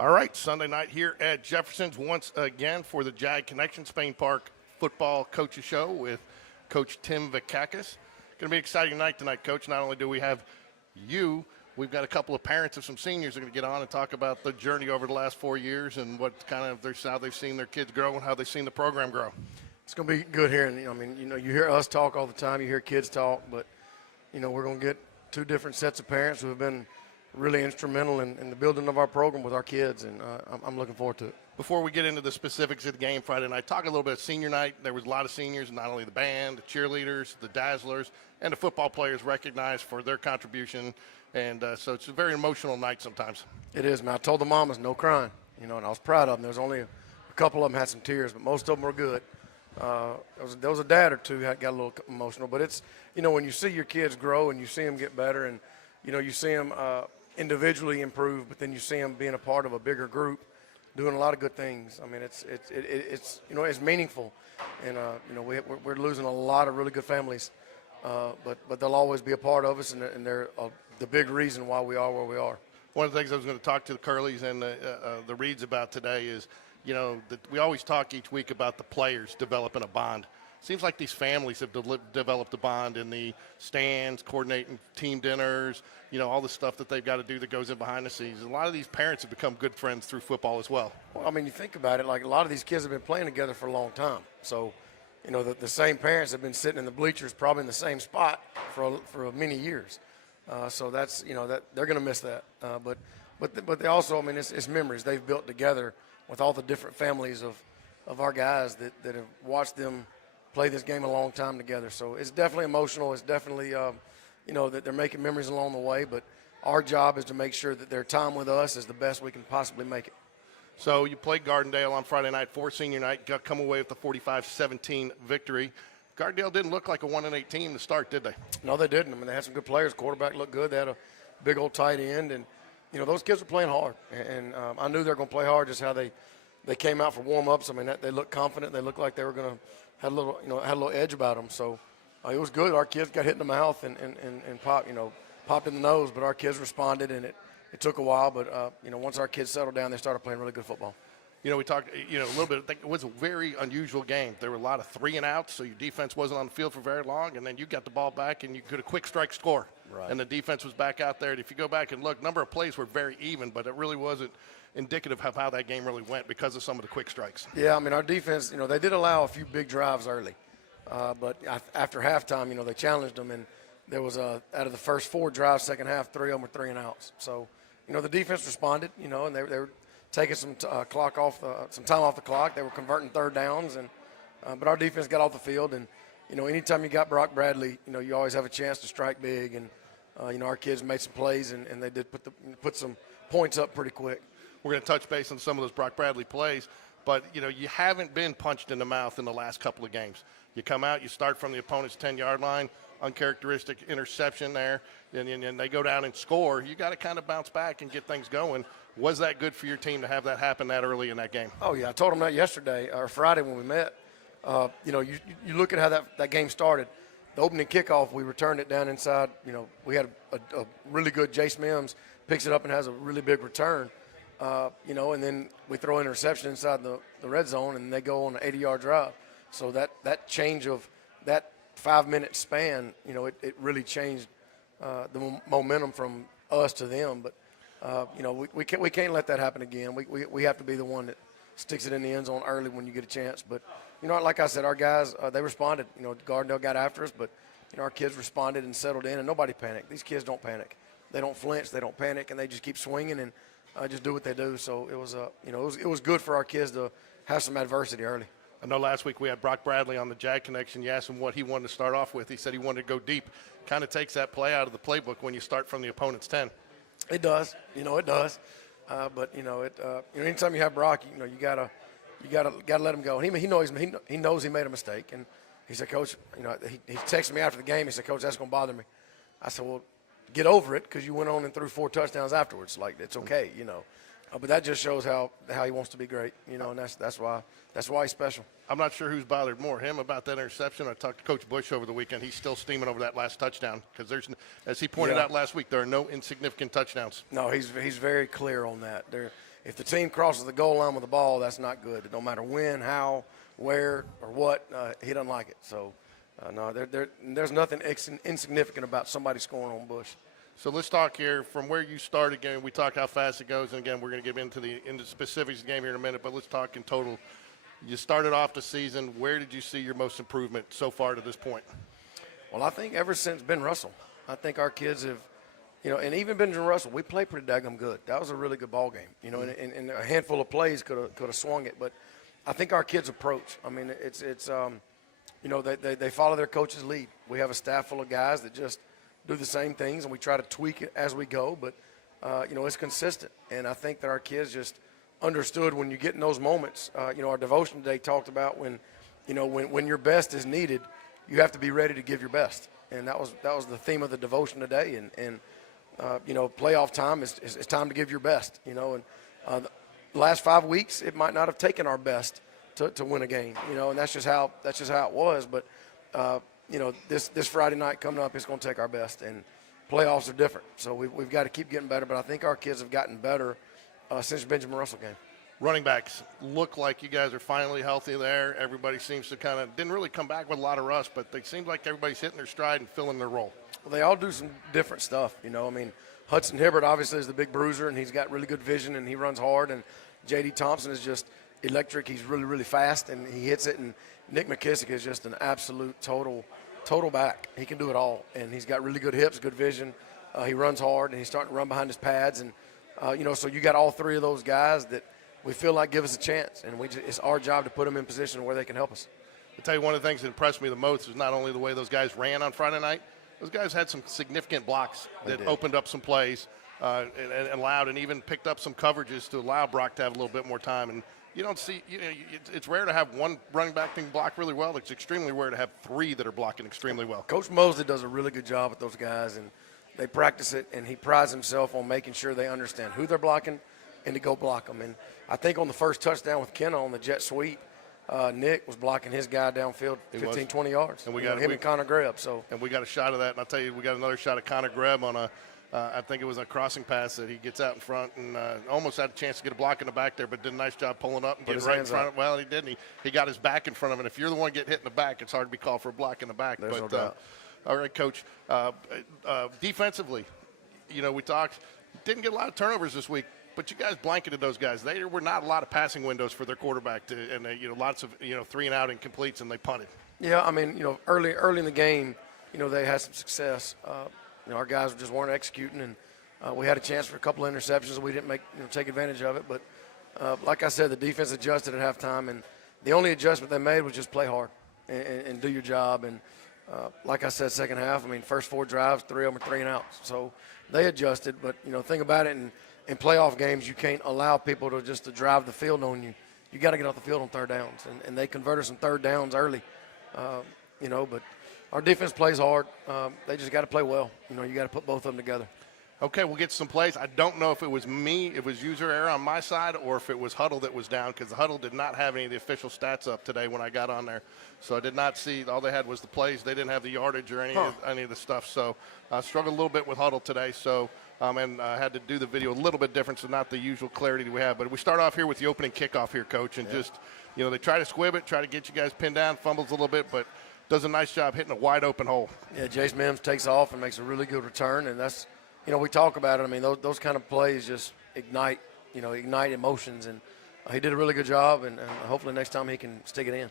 All right, Sunday night here at Jeffersons once again for the JAG Connection Spain Park Football Coaches Show with Coach Tim Vakakis. Going to be an exciting night tonight, Coach. Not only do we have you, we've got a couple of parents of some seniors that are going to get on and talk about the journey over the last 4 years and what kind of how they've seen their kids grow and how they've seen the program grow. It's going to be good hearing. You hear us talk all the time. You hear kids talk, but we're going to get two different sets of parents who have been really instrumental in the building of our program with our kids, and I'm looking forward to it. Before we get into the specifics of the game Friday night, talk a little bit of senior night. There was a lot of seniors, not only the band, the cheerleaders, the dazzlers, and the football players recognized for their contribution, and so it's a very emotional night sometimes. It is, man. I told the mamas no crying, and I was proud of them. There was only a couple of them had some tears, but most of them were good. There was a dad or two that got a little emotional, but it's, when you see your kids grow and you see them get better and, you see them individually improve, but then you see them being a part of a bigger group, doing a lot of good things. I mean, it's meaningful, and we're losing a lot of really good families, but they'll always be a part of us, and they're the big reason why we are where we are. One of the things I was going to talk to the Curleys and the Reeds about today is, we always talk each week about the players developing a bond. Seems like these families have developed a bond in the stands, coordinating team dinners, all the stuff that they've got to do that goes in behind the scenes. A lot of these parents have become good friends through football as well. Well, you think about it, like a lot of these kids have been playing together for a long time. So, the same parents have been sitting in the bleachers probably in the same spot for many years. So that's, that they're going to miss that. But they also, it's memories they've built together with all the different families of our guys that have watched them play this game a long time together. So it's definitely emotional. It's definitely, that they're making memories along the way. But our job is to make sure that their time with us is the best we can possibly make it. So you played Gardendale on Friday night for senior night, come away with the 45-17 victory. Gardendale didn't look like a 1-8 team to start, did they? No, they didn't. They had some good players. Quarterback looked good. They had a big old tight end. And, those kids were playing hard. And I knew they were going to play hard, just how they came out for warm-ups. They looked confident. They looked like they were going to have a little edge about them. So it was good. Our kids got hit in the mouth and popped in the nose, but our kids responded, and it took a while. But, once our kids settled down, they started playing really good football. We talked, a little bit. I think it was a very unusual game. There were a lot of 3-and-outs, so your defense wasn't on the field for very long, and then you got the ball back, and you could a quick strike score. Right. And the defense was back out there. And if you go back and look, number of plays were very even, but it really wasn't indicative of how that game really went because of some of the quick strikes. Yeah, our defense, they did allow a few big drives early. But after halftime, they challenged them, and there was out of the first 4 drives, second half, 3 of them were 3-and-outs. So, the defense responded, and they were taking some time off the clock. They were converting third downs, and but our defense got off the field. And anytime you got Brock Bradley, you always have a chance to strike big. And our kids made some plays, and they did put some points up pretty quick. We're going to touch base on some of those Brock Bradley plays, but you haven't been punched in the mouth in the last couple of games. You come out, you start from the opponent's 10-yard line, uncharacteristic interception there, and they go down and score. You got to kind of bounce back and get things going. Was that good for your team to have that happen that early in that game? Oh, yeah. I told them that yesterday or Friday when we met. You look at how that game started. The opening kickoff, we returned it down inside. We had a really good Jace Mims picks it up and has a really big return. And then we throw an interception inside the red zone, and they go on an 80-yard drive. So that change of that 5-minute span, it really changed the momentum from us to them. But we can't let that happen again. We have to be the one that sticks it in the end zone early when you get a chance. But like I said, our guys they responded. Gardendale got after us, but our kids responded and settled in, and nobody panicked. These kids don't panic. They don't flinch. They don't panic, and they just keep swinging and just do what they do. So it was good for our kids to have some adversity early. I know last week we had Brock Bradley on the Jag Connection. You asked him what he wanted to start off with. He said he wanted to go deep. Kind of takes that play out of the playbook when you start from the opponent's 10. It does. It does. But anytime you have Brock, you gotta let him go. And he knows he made a mistake. And he said, Coach, he texted me after the game. He said, Coach, that's gonna bother me. I said, well, get over it because you went on and threw 4 touchdowns afterwards. Like, it's okay, But that just shows how he wants to be great, and that's why he's special. I'm not sure who's bothered more, him about that interception. I talked to Coach Bush over the weekend. He's still steaming over that last touchdown because as he pointed out last week, there are no insignificant touchdowns. No, he's very clear on that. if the team crosses the goal line with the ball, that's not good. It don't matter when, how, where, or what. He doesn't like it. So, no, there's nothing insignificant about somebody scoring on Bush. So let's talk here from where you started. Again, we talked how fast it goes, and again, we're going to get into the specifics of the game here in a minute. But let's talk in total. You started off the season. Where did you see your most improvement so far to this point? Well, I think ever since Ben Russell, I think our kids have, and even Benjamin Russell, we played pretty daggum good. That was a really good ball game, and a handful of plays could have swung it. But I think our kids' approach, I mean, it's they follow their coach's lead. We have a staff full of guys that just do the same things, and we try to tweak it as we go. But, it's consistent. And I think that our kids just understood when you get in those moments. Our devotion today talked about when your best is needed, you have to be ready to give your best. And that was the theme of the devotion today. And playoff time is time to give your best. And the last 5 weeks, it might not have taken our best to win a game. And that's just how it was. But this Friday night coming up, it's going to take our best. And playoffs are different, so we've got to keep getting better. But I think our kids have gotten better since the Benjamin Russell game. Running backs look like you guys are finally healthy there. Everybody seems to didn't really come back with a lot of rust, but they seem like everybody's hitting their stride and filling their role. Well, they all do some different stuff, Hudson Hibbert obviously is the big bruiser, and he's got really good vision, and he runs hard. And J.D. Thompson is just electric. He's really, really fast, and he hits it. And Nick McKissick is just an absolute total back. He can do it all, and he's got really good hips, good vision. He runs hard, and he's starting to run behind his pads. And, so you got all three of those guys that we feel like give us a chance, and it's our job to put them in position where they can help us. I'll tell you, one of the things that impressed me the most was not only the way those guys ran on Friday night, those guys had some significant blocks that opened up some plays and allowed, and even picked up some coverages to allow Brock to have a little bit more time. And you don't see, it's rare to have one running back thing block really well. It's extremely rare to have three that are blocking extremely well. Coach Mosley does a really good job with those guys, and they practice it, and he prides himself on making sure they understand who they're blocking and to go block them. And I think on the first touchdown with Kenna on the jet sweep, Nick was blocking his guy downfield 15, 20 yards. And him and Connor Grebb. And we got a shot of that, and I'll tell you, we got another shot of Connor Grebb on I think it was a crossing pass that he gets out in front and almost had a chance to get a block in the back there, but did a nice job pulling up and getting right in front of him. Well, he didn't. He got his back in front of him. And if you're the one getting hit in the back, it's hard to be called for a block in the back. There's no doubt. All right, Coach. Defensively, we talked, didn't get a lot of turnovers this week, but you guys blanketed those guys. There were not a lot of passing windows for their quarterback, and lots of 3-and-out incompletes, and they punted. Yeah, I mean, early in the game, they had some success. Our guys just weren't executing, and we had a chance for a couple of interceptions, and we didn't take advantage of it. But like I said, the defense adjusted at halftime, and the only adjustment they made was just play hard and do your job. And like I said, second half, first 4 drives, 3 of them are 3-and-outs. So they adjusted. But think about it, in playoff games, you can't allow people to drive the field on you. You got to get off the field on third downs, and they converted some third downs early. But our defense plays hard. They just got to play well. You got to put both of them together. Okay, we'll get some plays. I don't know if it was me, it was user error on my side, or if it was Huddle that was down, because the Huddle did not have any of the official stats up today when I got on there. So I did not see. All they had was the plays. They didn't have the yardage or any of the stuff. So I struggled a little bit with Huddle today. So and I had to do the video a little bit different, so not the usual clarity that we have. But we start off here with the opening kickoff here, Coach, and just they try to squib it, try to get you guys pinned down, fumbles a little bit, but does a nice job hitting a wide open hole. Yeah, Jace Mims takes off and makes a really good return, and that's. We talk about it. Those kind of plays just ignite emotions, and he did a really good job, and hopefully next time he can stick it in.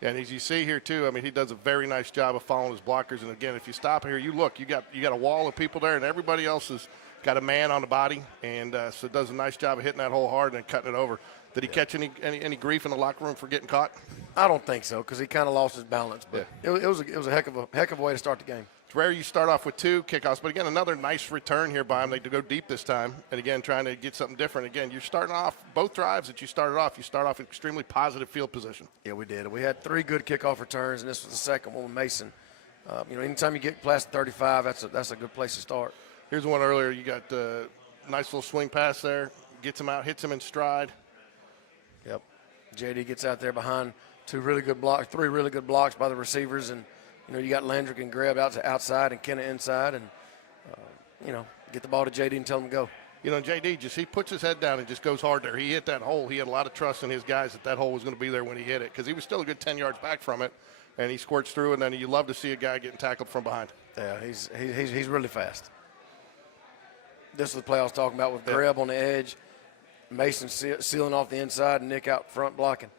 Yeah, and as you see here too, he does a very nice job of following his blockers. And again, if you stop here, you look, you got a wall of people there, and everybody else has got a man on the body, and so does a nice job of hitting that hole hard and cutting it over. Did he catch any grief in the locker room for getting caught? I don't think so, because he kind of lost his balance. But it was a heck of a way to start the game. It's rare you start off with 2 kickoffs, but again, another nice return here by him. They go deep this time, and again, trying to get something different. Again, you're starting off, both drives that you start off in extremely positive field position. Yeah, we did. We had 3 good kickoff returns, and this was the second one with Mason. Anytime you get past 35, that's a good place to start. Here's one earlier. You got a nice little swing pass there, gets him out, hits him in stride. Yep. JD gets out there behind 3 really good blocks by the receivers, and you got Landrick and Grebb outside and Kenna inside, and get the ball to JD and tell him to go. you know, JD he puts his head down and just goes hard there. He hit that hole. He had a lot of trust in his guys that hole was going to be there when he hit it because he was still a good 10 yards back from it, and he squirts through. And then you love to see a guy getting tackled from behind. Yeah, he's really fast. This is the play I was talking about with Greb on the edge, Mason sealing off the inside, and Nick out front blocking.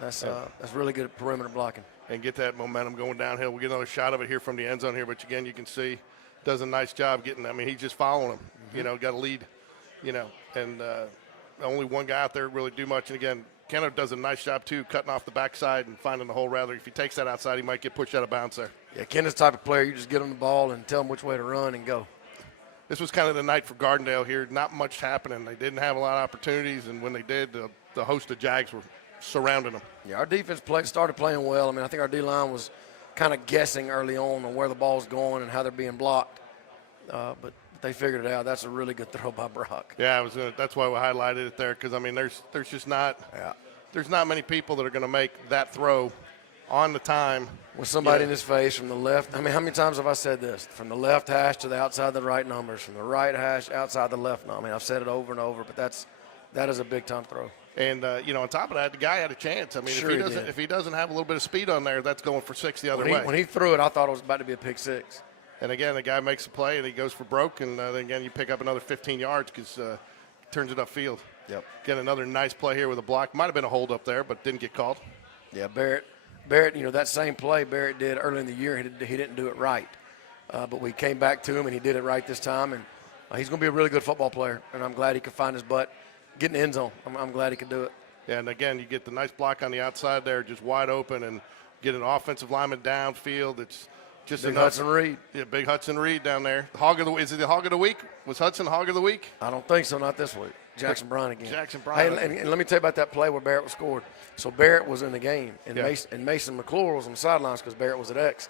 That's really good perimeter blocking. And get that momentum going downhill. We get another shot of it here from the end zone here, but again, you can see does a nice job getting. I mean, he's just following him. You know, got a lead. You know, and only one guy out there really do much. And again, Kenner does a nice job too, cutting off the backside and finding the hole. Rather, if he takes that outside, he might get pushed out of bounds there. Yeah, Kenner's the type of player you just get him the ball and tell him which way to run and go. This was kind of the night for Gardendale here. Not much happening. They didn't have a lot of opportunities, and when they did, the host of Jags were surrounding them. Yeah, our defense started playing well. I mean, I think our D-line was kind of guessing early on where the ball's going and how they're being blocked. But they figured it out. That's a really good throw by Brock. Yeah, that's why we highlighted it there because, I mean, there's just not there's not many people that are going to make that throw on the time. With somebody in his face from the left. I mean, how many times have I said this? From the left hash to the outside of the right numbers, from the right hash outside the left number. I mean, I've said it over and over, but that is a big-time throw. And, you know, on top of that, the guy had a chance. I mean, sure if he doesn't have a little bit of speed on there, that's going for 6 the other way. When he threw it, I thought it was about to be a pick six. And, again, the guy makes a play, and he goes for broke, and then, again, you pick up another 15 yards because he turns it upfield. Yep. Get another nice play here with a block. Might have been a hold up there, but didn't get called. Yeah, Barrett, you know, that same play Barrett did early in the year, he didn't do it right. But we came back to him, and he did it right this time. And he's going to be a really good football player, and I'm glad he could find his butt, get in the end zone. I'm glad he could do it. Yeah, and, again, you get the nice block on the outside there, just wide open, and get an offensive lineman downfield. It's just Big Hudson Reed. Yeah, big Hudson Reed down there. Is it the Hog of the Week? Was Hudson Hog of the Week? I don't think so, not this week. Jackson Bryan again. Jackson Bryan. Hey, and let me tell you about that play where Barrett was scored. So Barrett was in the game, and Yeah. Mason McClure was on the sidelines because Barrett was at X.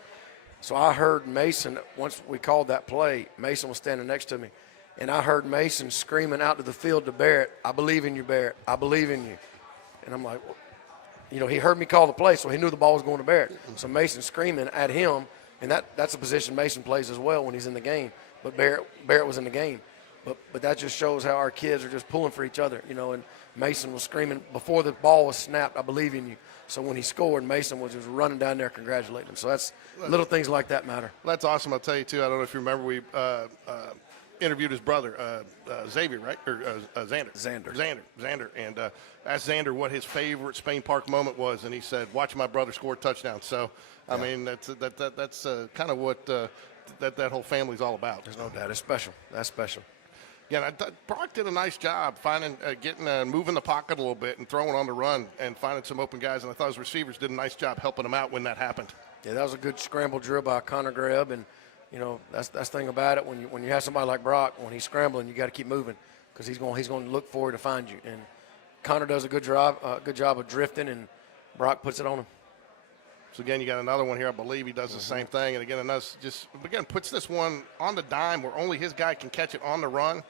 So I heard Mason, once we called that play, Mason was standing next to me, and I heard Mason screaming out to the field to Barrett, "I believe in you, Barrett. I believe in you." And I'm like, well, you know, he heard me call the play, so he knew the ball was going to Barrett. So Mason screaming at him, and that's a position Mason plays as well when he's in the game. But Barrett was in the game. But that just shows how our kids are just pulling for each other, you know. And Mason was screaming before the ball was snapped, "I believe in you." So when he scored, Mason was just running down there congratulating him. So that's little things like that matter. That's awesome. I'll tell you, too. I don't know if you remember, we interviewed his brother, Xavier, right? Or Xander. Xander. And asked Xander what his favorite Spain Park moment was, and he said, "Watching my brother score a touchdown." So, I mean, that's kind of what that whole family's all about. There's no doubt. It's special. That's special. Yeah, Brock did a nice job finding, moving the pocket a little bit and throwing on the run and finding some open guys. And I thought his receivers did a nice job helping him out when that happened. Yeah, that was a good scramble drill by Connor Greb, and you know that's the thing about it. When you have somebody like Brock, when he's scrambling, you got to keep moving because he's going to look for you to find you. And Connor does a good job of drifting, and Brock puts it on him. So, again, you got another one here. I believe he does the same thing. And, again, puts this one on the dime where only his guy can catch it on the run.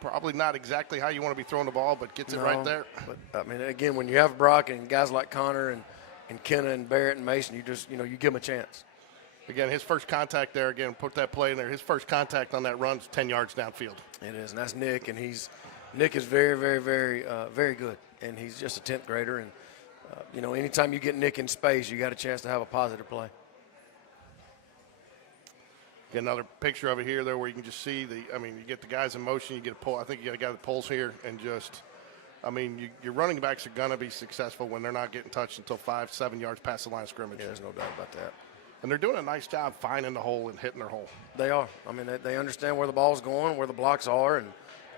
Probably not exactly how you want to be throwing the ball, but gets it right there. But, I mean, again, when you have Brock and guys like Connor and Kenna and Barrett and Mason, you give them a chance. Again, his first contact there, again, put that play in there. His first contact on that run is 10 yards downfield. It is, and that's Nick, and Nick is very, very, very, very good, and he's just a 10th grader. And, you know, anytime you get Nick in space, you got a chance to have a positive play. Get another picture of it here, there, where you can just see you get the guys in motion, you get a pull. I think you got a guy that pulls here, and your running backs are going to be successful when they're not getting touched until 5-7 yards past the line of scrimmage. Yeah, there's no doubt about that. And they're doing a nice job finding the hole and hitting their hole. They are. I mean, they understand where the ball's going, where the blocks are, and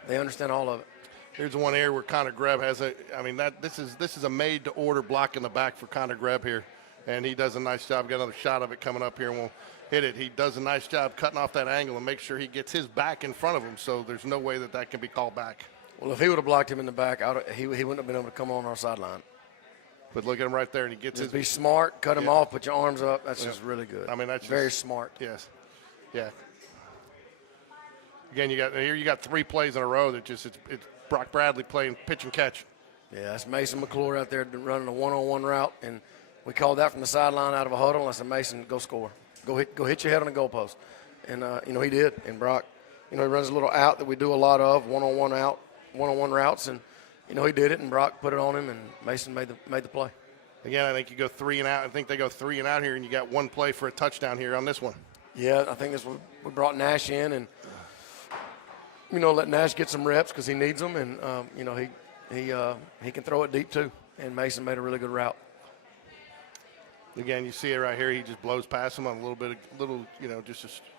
they understand all of it. Here's the one here where Connor Greb has this is a made-to-order block in the back for Connor Greb here, and he does a nice job. Got another shot of it coming up here, and we'll hit it. He does a nice job cutting off that angle and make sure he gets his back in front of him, so there's no way that can be called back. Well, if he would have blocked him in the back, he wouldn't have been able to come on our sideline. But look at him right there, and he gets Be smart, cut him off, put your arms up. That's just really good. I mean, that's very smart. Yes. Yeah. Again, you got 3 plays in a row that it's Brock Bradley playing pitch and catch. Yeah, that's Mason McClure out there running a one-on-one route, and we called that from the sideline out of a huddle. I said, Mason, go score. Go hit your head on the goalpost. And, he did. And Brock he runs a little out that we do a lot of, one-on-one out, one-on-one routes, and he did it, and Brock put it on him, and Mason made the play. Again, I think you go 3 and out. I think they go 3 and out here, and you got one play for a touchdown here on this one. Yeah, I think this one we brought Nash in, and let Nash get some reps because he needs them, and he can throw it deep too. And Mason made a really good route. Again, you see it right here. He just blows past him on a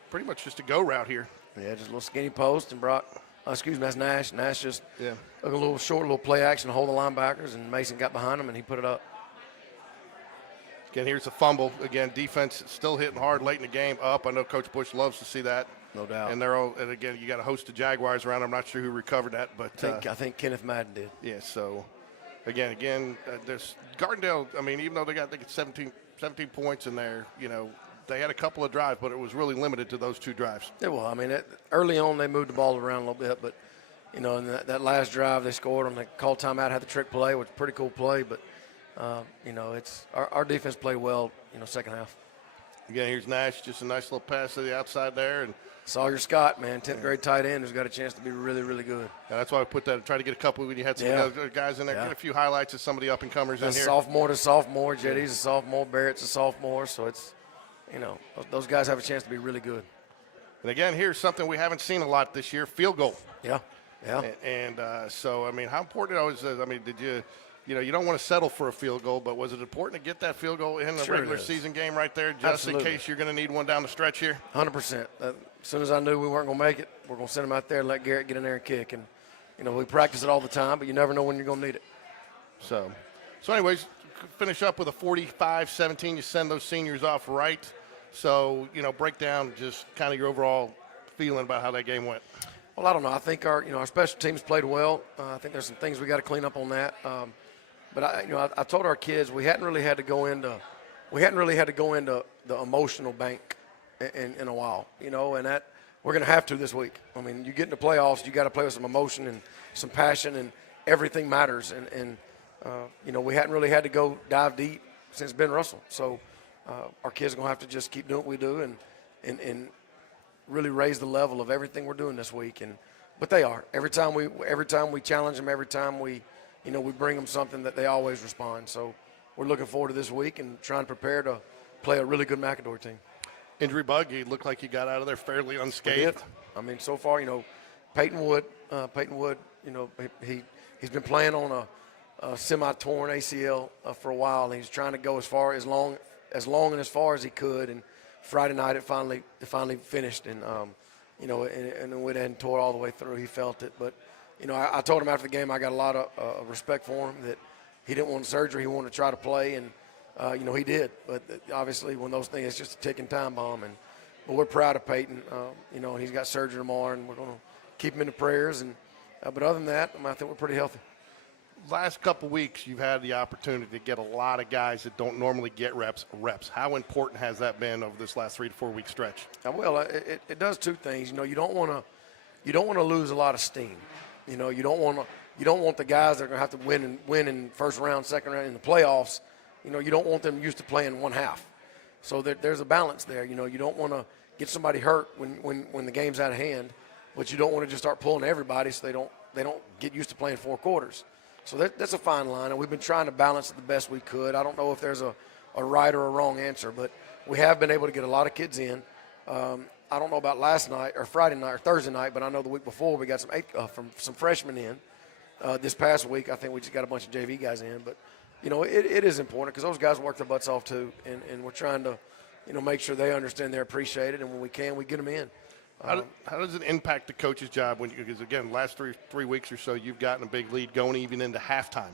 pretty much just a go route here. Yeah, just a little skinny post, and Brock. Excuse me, that's Nash. Nash just took a little short, little play action to hold the linebackers, and Mason got behind him and he put it up. Again, here's a fumble. Again, defense still hitting hard late in the game. Up. I know Coach Bush loves to see that. No doubt. And again, you got a host of Jaguars around. I'm not sure who recovered that, but I think Kenneth Madden did. Yeah. So, again, there's Gardendale. I mean, even though they got 17 points in there, they had a couple of drives, but it was really limited to those 2 drives. Yeah, well, I mean, early on they moved the ball around a little bit, but in that last drive they scored on the call timeout, had the trick play, which was a pretty cool play, but. It's our defense played well, second half. Again, here's Nash, just a nice little pass to the outside there. And Sawyer Scott, man, 10th grade tight end, who's got a chance to be really, really good. Yeah, that's why I put that, try to get a couple when you had some guys in there, get a few highlights of some of the up-and-comers in here. Sophomore to sophomore, Jetty's a sophomore, Barrett's a sophomore, so it's, those guys have a chance to be really good. And again, here's something we haven't seen a lot this year, field goal. Yeah. And so, I mean, how important did you – you don't want to settle for a field goal, but was it important to get that field goal in the regular season game right there just in case you're going to need one down the stretch here? 100%. As soon as I knew we weren't going to make it, we're going to send them out there and let Garrett get in there and kick. And, we practice it all the time, but you never know when you're going to need it. So anyways, finish up with a 45-17. You send those seniors off right. So, break down just kind of your overall feeling about how that game went. Well, I don't know. I think our special teams played well. I think there's some things we got to clean up on that. But I told our kids we hadn't really had to go into the emotional bank in a while, and that we're going to have to this week. I mean, you get into playoffs, you got to play with some emotion and some passion, and everything matters. And we hadn't really had to go dive deep since Ben Russell. So our kids are going to have to just keep doing what we do and really raise the level of everything we're doing this week. But they are. Every time we challenge them, every time we bring them something that they always respond. So we're looking forward to this week and trying to prepare to play a really good McAdoo team. Injury bug, he looked like he got out of there fairly unscathed. He did. I mean, so far, Peyton Wood, he's been playing on a semi-torn ACL for a while, and he's trying to go as long and as far as he could. And Friday night it finally finished, and and Wood hadn't tore all the way through. He felt it, but. I told him after the game I got a lot of respect for him, that he didn't want surgery. He wanted to try to play, and, he did. But obviously when those things, it's just a ticking time bomb. But we're proud of Peyton. He's got surgery tomorrow, and we're going to keep him in the prayers. But other than that, I think we're pretty healthy. Last couple weeks, you've had the opportunity to get a lot of guys that don't normally get reps. How important has that been over this last 3 to 4 week stretch? Well, it does 2 things. You don't want to lose a lot of steam. You don't want the guys that are going to have to win in first round, second round in the playoffs. You don't want them used to playing one half. So there's a balance there. You don't want to get somebody hurt when the game's out of hand, but you don't want to just start pulling everybody so they don't get used to playing 4 quarters. So that's a fine line, and we've been trying to balance it the best we could. I don't know if there's a right or a wrong answer, but we have been able to get a lot of kids in. I don't know about last night or Friday night or Thursday night, but I know the week before we got some freshmen in. This past week, I think we just got a bunch of JV guys in. But, it is important because those guys work their butts off too, and we're trying to, make sure they understand they're appreciated, and when we can, we get them in. How does it impact the coach's job because, again, last three weeks or so, you've gotten a big lead going even into halftime.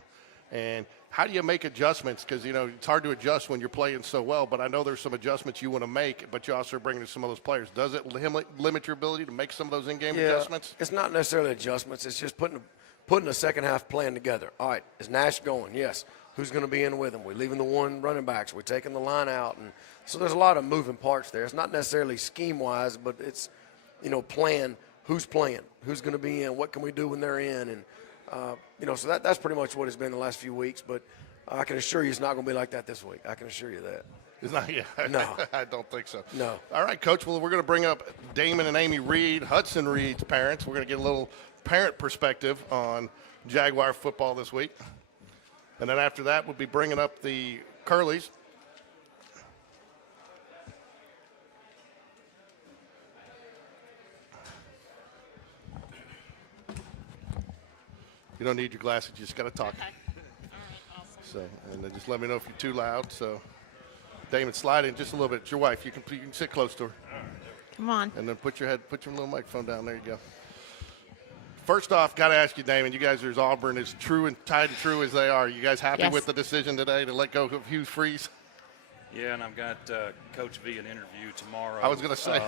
And how do you make adjustments? Because, it's hard to adjust when you're playing so well, but I know there's some adjustments you want to make, but you also are bringing some of those players. Does it limit your ability to make some of those in-game adjustments? It's not necessarily adjustments. It's just putting a second half plan together. All right, is Nash going? Yes. Who's going to be in with him? We're leaving the one running backs. We're taking the line out. And so there's a lot of moving parts there. It's not necessarily scheme-wise, but it's, plan. Who's playing? Who's going to be in? What can we do when they're in? And, so that's pretty much what it's been the last few weeks. But I can assure you it's not going to be like that this week. I can assure you that. It's not, yeah. No. I don't think so. No. All right, Coach. Well, we're going to bring up Damon and Amy Reed, Hudson Reed's parents. We're going to get a little parent perspective on Jaguar football this week. And then after that, we'll be bringing up the Curleys. You don't need your glasses. You just got to talk. Okay. All right, awesome. So, and then just let me know if you're too loud. So, Damon, slide in just a little bit. It's your wife. You can sit close to her. Come on. And then put your little microphone down. There you go. First off, got to ask you, Damon, you guys are as Auburn as true and tied and true as they are. You guys happy Yes. with the decision today to let go of Hugh Freeze? Yeah, and I've got Coach V an interview tomorrow. I was going to say.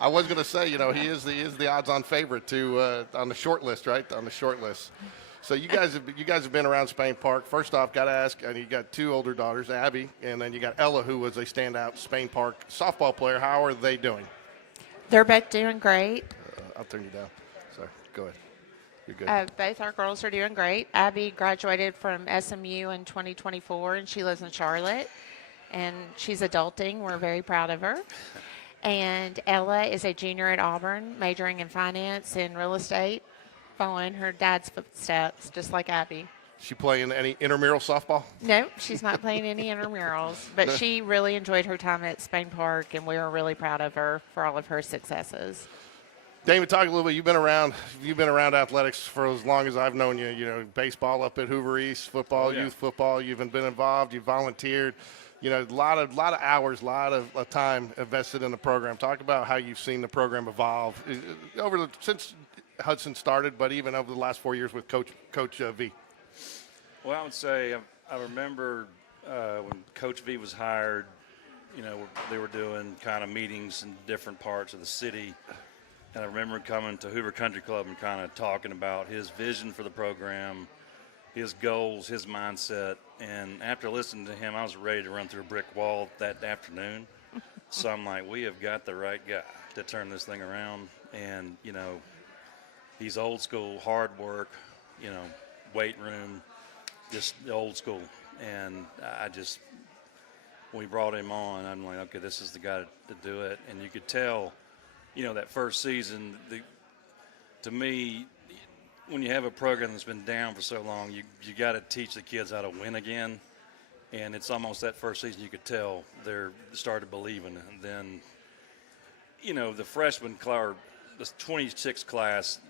I was going to say, he is the odds-on favorite to on the short list, right? On the short list. So you guys have been around Spain Park. First off, got to ask, and you got two older daughters, Abby, and then you got Ella, who was a standout Spain Park softball player. How are they doing? They're both doing great. I'll turn you down. Sorry, go ahead. You're good. Both our girls are doing great. Abby graduated from SMU in 2024, and she lives in Charlotte. And she's adulting. We're very proud of her. And Ella is a junior at Auburn, majoring in finance and real estate, following her dad's footsteps, just like Abby. She playing any intramural softball? No, she's not playing any intramurals, but she really enjoyed her time at Spain Park, and we are really proud of her for all of her successes. Damon, talk a little bit. You've been around athletics for as long as I've known you. Baseball up at Hoover East, football, youth football. You've been involved. You've volunteered. A lot of hours, a lot of time invested in the program. Talk about how you've seen the program evolve since Hudson started, but even over the last 4 years with Coach V. Well, I would say I remember when Coach V was hired. They were doing kind of meetings in different parts of the city. And I remember coming to Hoover Country Club and kind of talking about his vision for the program, his goals, his mindset. And after listening to him, I was ready to run through a brick wall that afternoon. So I'm like, we have got the right guy to turn this thing around. And, he's old school, hard work, weight room, just old school. And when we brought him on, I'm like, okay, this is the guy to do it. And you could tell, that first season, to me, when you have a program that's been down for so long, you got to teach the kids how to win again. And it's almost that first season you could tell they started believing. And then, the freshman class, the 26 class,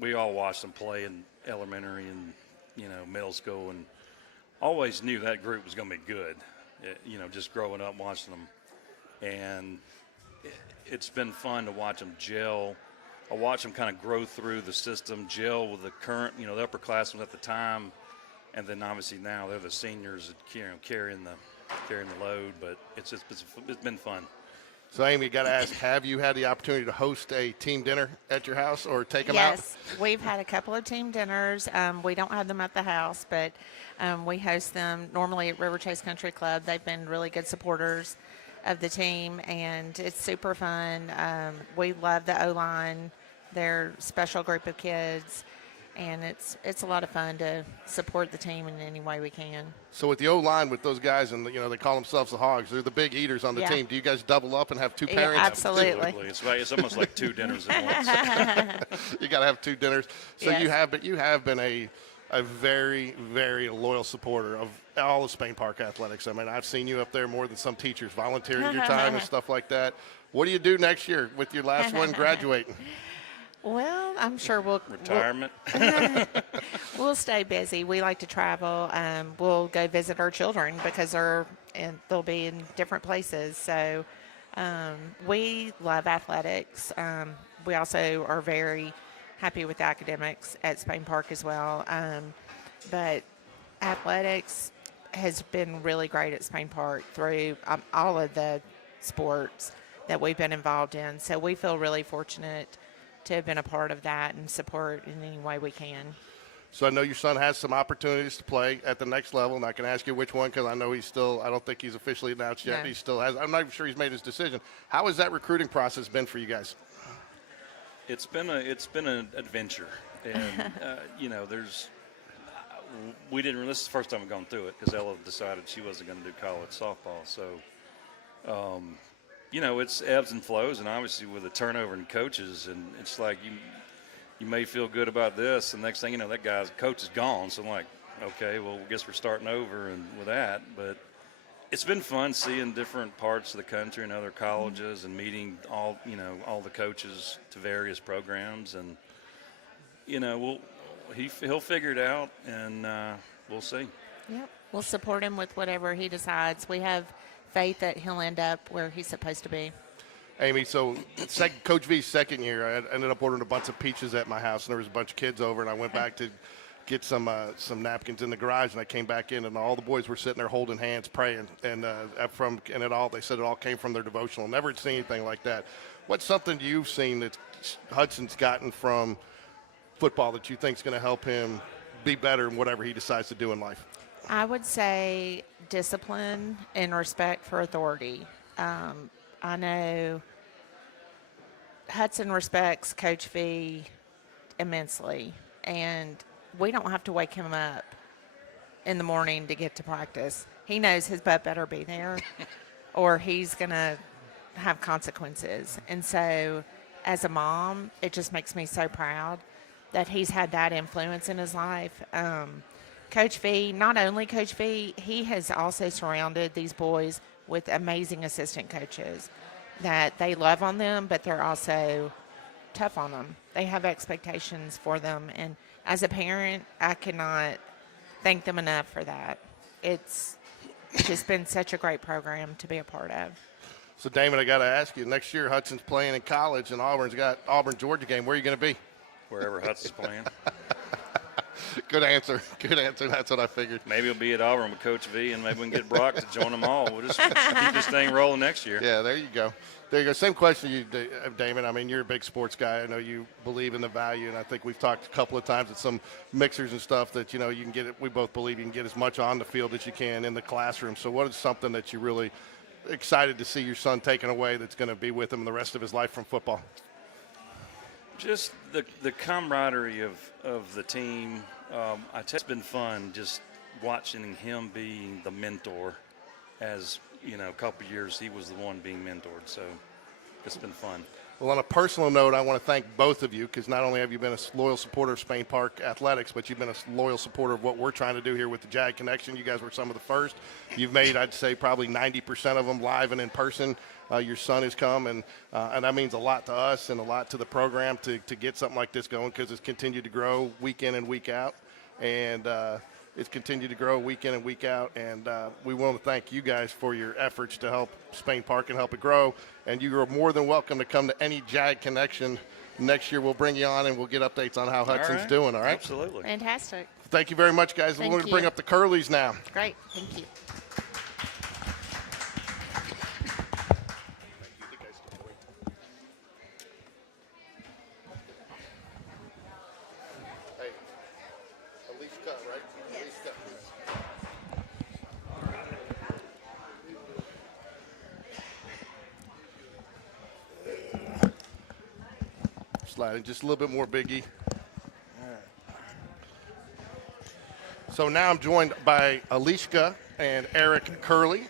we all watched them play in elementary and, middle school, and always knew that group was going to be good, just growing up watching them. And it's been fun to watch them gel. I watch them kind of grow through the system, gel with the current, the upperclassmen at the time, and then obviously now they're the seniors that carrying the load. But it's been fun. So, Amy, got to ask, have you had the opportunity to host a team dinner at your house or take them out? Yes, we've had a couple of team dinners. We don't have them at the house, but we host them normally at River Chase Country Club. They've been really good supporters of the team, and it's super fun. We love the O-line. They're a special group of kids, and it's a lot of fun to support the team in any way we can. So with the O-line, with those guys, and they call themselves the Hogs, they're the big eaters on the team. Do you guys double up and have two pairings? Yeah, absolutely. It's almost like two dinners at once. You got to have two dinners. So yes. you have been a very, very loyal supporter of all of Spain Park athletics. I mean, I've seen you up there more than some teachers, volunteering your time and stuff like that. What do you do next year with your last one graduating? Well, I'm sure Retirement. We'll stay busy. We like to travel. We'll go visit our children because they'll be in different places. So we love athletics. We also are very happy with academics at Spain Park as well. But athletics has been really great at Spain Park through all of the sports that we've been involved in. So we feel really fortunate to have been a part of that and support in any way we can. So I know your son has some opportunities to play at the next level. I'm not going to ask you which one because I know I don't think he's officially announced yet. No. He still has. I'm not even sure he's made his decision. How has that recruiting process been for you guys? It's been an adventure, and we didn't. This is the first time we've gone through it because Ella decided she wasn't going to do college softball. So, you know, it's ebbs and flows, and obviously with the turnover in coaches, and it's like you may feel good about this, and next thing you know, that coach is gone. So I'm like, okay, well, I guess we're starting over and with that. But it's been fun seeing different parts of the country and other colleges and meeting all the coaches to various programs, and you know, he'll figure it out, and we'll see. Yep. We'll support him with whatever he decides. We have faith that he'll end up where he's supposed to be. Amy, so Coach V's second year, I ended up ordering a bunch of peaches at my house, and there was a bunch of kids over, and I went back to get some napkins in the garage, and I came back in, and all the boys were sitting there holding hands, praying, and they said it all came from their devotional. Never had seen anything like that. What's something you've seen that Hudson's gotten from football that you think is going to help him be better in whatever he decides to do in life? I would say discipline and respect for authority. I know Hudson respects Coach V immensely, and we don't have to wake him up in the morning to get to practice. He knows his butt better be there or he's going to have consequences. And so as a mom, it just makes me so proud that he's had that influence in his life. Coach V, not only Coach V, he has also surrounded these boys with amazing assistant coaches that they love on them, but they're also tough on them. They have expectations for them. And as a parent, I cannot thank them enough for that. It's just been such a great program to be a part of. So, Damon, I got to ask you, next year Hudson's playing in college, and Auburn's got Auburn-Georgia game. Where are you going to be? Wherever Hudson's playing. Good answer. Good answer. That's what I figured. Maybe we'll be at Auburn with Coach V, and maybe we can get Brock to join them all. We'll just keep this thing rolling next year. Yeah, there you go. There you go. Same question to you, Damon. I mean, you're a big sports guy. I know you believe in the value, and I think we've talked a couple of times at some mixers and stuff that, you know, you can get it. We both believe you can get as much on the field as you can in the classroom. So what is something that you're really excited to see your son taken away that's going to be with him the rest of his life from football? Just the camaraderie of the team. It's been fun just watching him being the mentor. As you know, a couple of years he was the one being mentored, so it's been fun. Well, on a personal note, I want to thank both of you because not only have you been a loyal supporter of Spain Park Athletics, but you've been a loyal supporter of what we're trying to do here with the Jag Connection. You guys were some of the first. You've made, I'd say, probably 90% of them live and in person. Your son has come, and that means a lot to us and a lot to the program to get something like this going because it's continued to grow week in and week out. And it's continued to grow week in and week out, and we want to thank you guys for your efforts to help Spain Park and help it grow. And you are more than welcome to come to any Jag Connection next year. We'll bring you on, and we'll get updates on how Hudson's doing, all right? Absolutely. Fantastic. Thank you very much, guys. We're going to bring up the Curleys now. Great. Thank you. Sliding just a little bit more, Biggie. So now I'm joined by Alishka and Eric Curley,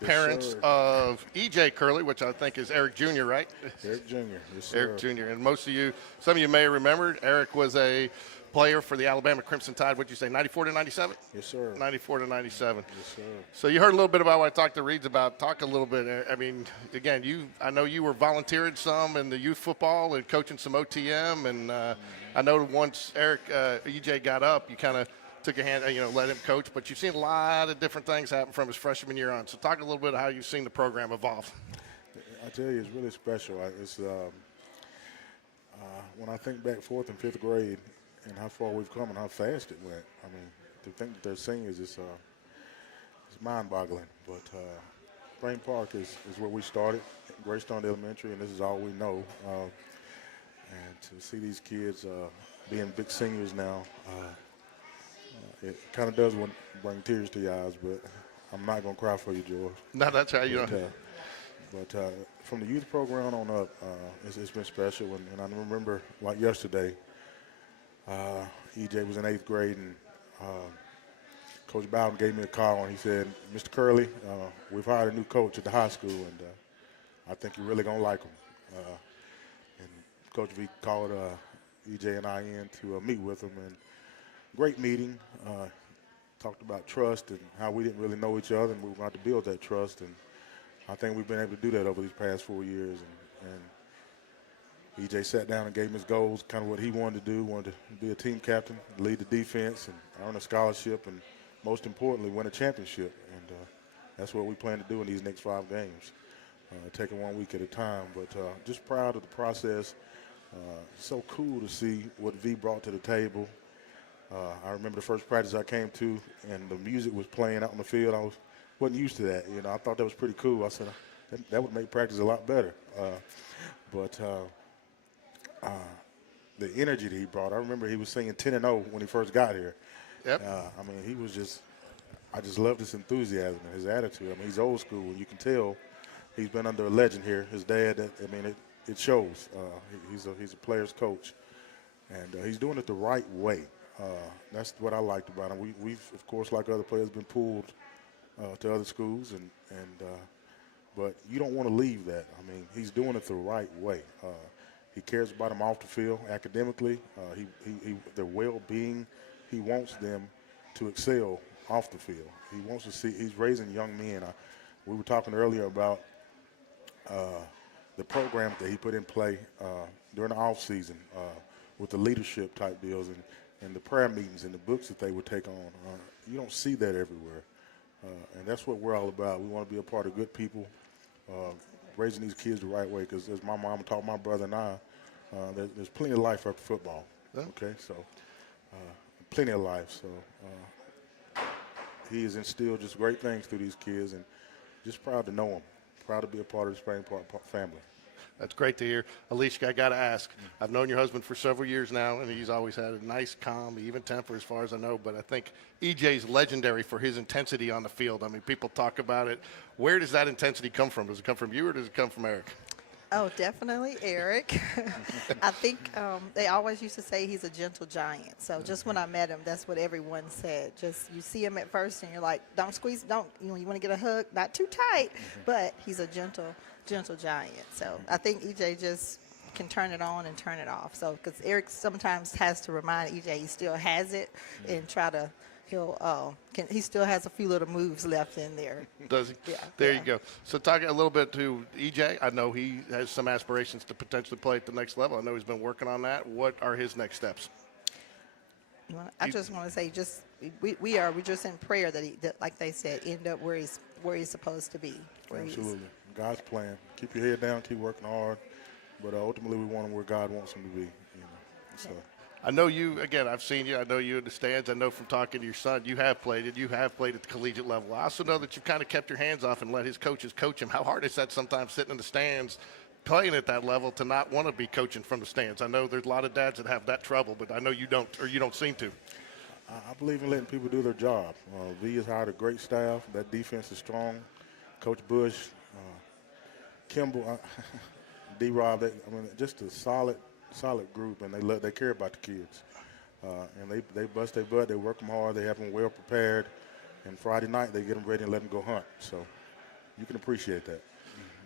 parents of EJ Curley, which I think is Eric Jr., right? Eric Jr., yes, sir. Eric Jr. And most of you, some of you may remember, Eric was a player for the Alabama Crimson Tide. What'd you say, 94 to 97? Yes, sir. 94 to 97. Yes, sir. So you heard a little bit about what I talked to Reeds about. Talk a little bit. I mean, again, I know you were volunteering some in the youth football and coaching some OTM. And I know once EJ got up, you kind of took a hand, let him coach. But you've seen a lot of different things happen from his freshman year on. So talk a little bit about how you've seen the program evolve. I tell you, it's really special. It's when I think back 4th and 5th grade, and how far we've come and how fast it went. I mean, to think that they're seniors is it's mind-boggling. But Spain Park is where we started, Greystone Elementary, and this is all we know. And to see these kids being big seniors now, it kind of does bring tears to your eyes, but I'm not going to cry for you, George. No, that's how you know. But from the youth program on up, it's been special. And I remember, like yesterday, EJ was in 8th grade, and Coach Bowden gave me a call, and he said, Mr. Curley, we've hired a new coach at the high school, and I think you're really going to like him. And Coach V called EJ and I in to meet with him, and great meeting. Talked about trust and how we didn't really know each other, and we were going to build that trust, and I think we've been able to do that over these past 4 years. And EJ sat down and gave him his goals, kind of what he wanted to do, wanted to be a team captain, lead the defense, and earn a scholarship, and most importantly, win a championship. And that's what we plan to do in these next 5 games, taking 1 week at a time. But just proud of the process. So cool to see what V brought to the table. I remember the first practice I came to, and the music was playing out on the field. I wasn't used to that. You know, I thought that was pretty cool. I said that would make practice a lot better. But the energy that he brought, I remember he was singing 10-0 when he first got here. Yep. I mean, he was just – I just loved his enthusiasm and his attitude. I mean, he's old school, and you can tell he's been under a legend here. His dad, it shows. He's a player's coach, and he's doing it the right way. That's what I liked about him. We've, of course, like other players, been pulled to other schools, but you don't want to leave that. I mean, he's doing it the right way. He cares about them off the field academically. Their well-being. He wants them to excel off the field. He wants to see. He's raising young men. We were talking earlier about the program that he put in play during the off season with the leadership type deals and the prayer meetings and the books that they would take on. You don't see that everywhere. And that's what we're all about. We want to be a part of good people, raising these kids the right way, because as my mom taught my brother and I, there's plenty of life after football. Okay, so plenty of life. So he has instilled just great things through these kids, and just proud to know him, proud to be a part of the Spain Park family. That's great to hear. Alicia, I got to ask, I've known your husband for several years now, and he's always had a nice, calm, even temper as far as I know, but I think EJ's legendary for his intensity on the field. I mean, people talk about it. Where does that intensity come from? Does it come from you, or does it come from Eric? Oh, definitely Eric. I think they always used to say he's a gentle giant. So just when I met him, that's what everyone said. Just you see him at first and you're like, don't squeeze, you want to get a hug, not too tight, but he's a gentle giant. So I think EJ just can turn it on and turn it off. So because Eric sometimes has to remind EJ he still has it and try to. He still has a few little moves left in there. Does he? Yeah. There you go. So talking a little bit to EJ, I know he has some aspirations to potentially play at the next level. I know he's been working on that. What are his next steps? I just want to say, we're just in prayer that like they said, end up where he's supposed to be. Absolutely. God's plan. Keep your head down, keep working hard, but ultimately we want him where God wants him to be. You know. So. I know you, again, I've seen you. I know you in the stands. I know from talking to your son, you have played it. You have played at the collegiate level. I also know that you've kind of kept your hands off and let his coaches coach him. How hard is that sometimes sitting in the stands, playing at that level, to not want to be coaching from the stands? I know there's a lot of dads that have that trouble, but I know you don't, or you don't seem to. I believe in letting people do their job. V has hired a great staff. That defense is strong. Coach Bush, Kimball, D-Rob, just a solid group, and they care about the kids. And they bust their butt. They work them hard. They have them well prepared. And Friday night, they get them ready and let them go hunt. So you can appreciate that.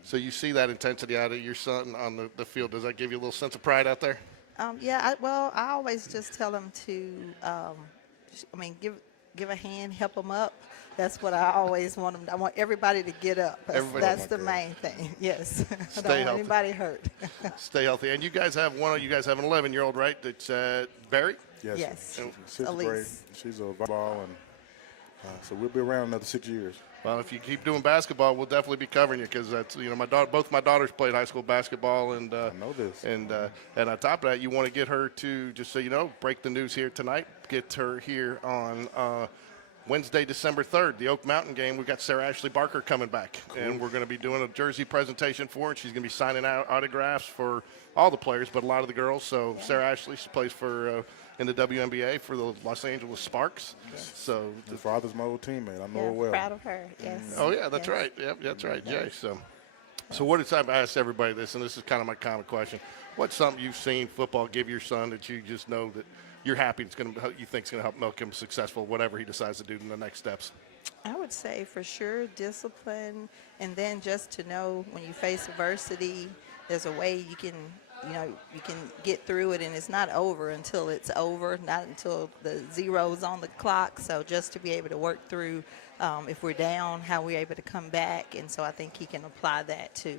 So you see that intensity out of your son on the field. Does that give you a little sense of pride out there? Yeah, I always just tell them to, give a hand, help them up. That's what I always want them. I want everybody to get up. That's the main thing. Yes. I don't want anybody hurt. Stay healthy. And you guys have an 11-year-old, right? That's Barry. Yes. Sixth grade. She's a volleyball, and so we'll be around another 6 years. Well, if you keep doing basketball, we'll definitely be covering you, because that's both my daughters played high school basketball, and I know this. And on top of that, you want to get her to, just so you know, break the news here tonight. Get her here on Wednesday, December 3rd, the Oak Mountain game. We've got Sarah Ashley Barker coming back, and we're going to be doing a jersey presentation for her, and she's going to be signing out autographs for all the players, but a lot of the girls. So Sarah Ashley, she plays for in the WNBA for the Los Angeles Sparks. So the father's my old teammate. I know her well. Proud of her. Yes. Oh yeah, that's right. Yep, that's right, Jay. So what is I've asked everybody this, and this is kind of my common question. What's something you've seen football give your son that you just know that you're happy you think it's going to help make him successful, whatever he decides to do in the next steps? I would say for sure discipline, and then just to know when you face adversity, there's a way you can get through it, and it's not over until it's over, not until the zero's on the clock. So just to be able to work through if we're down, how we're able to come back, and so I think he can apply that to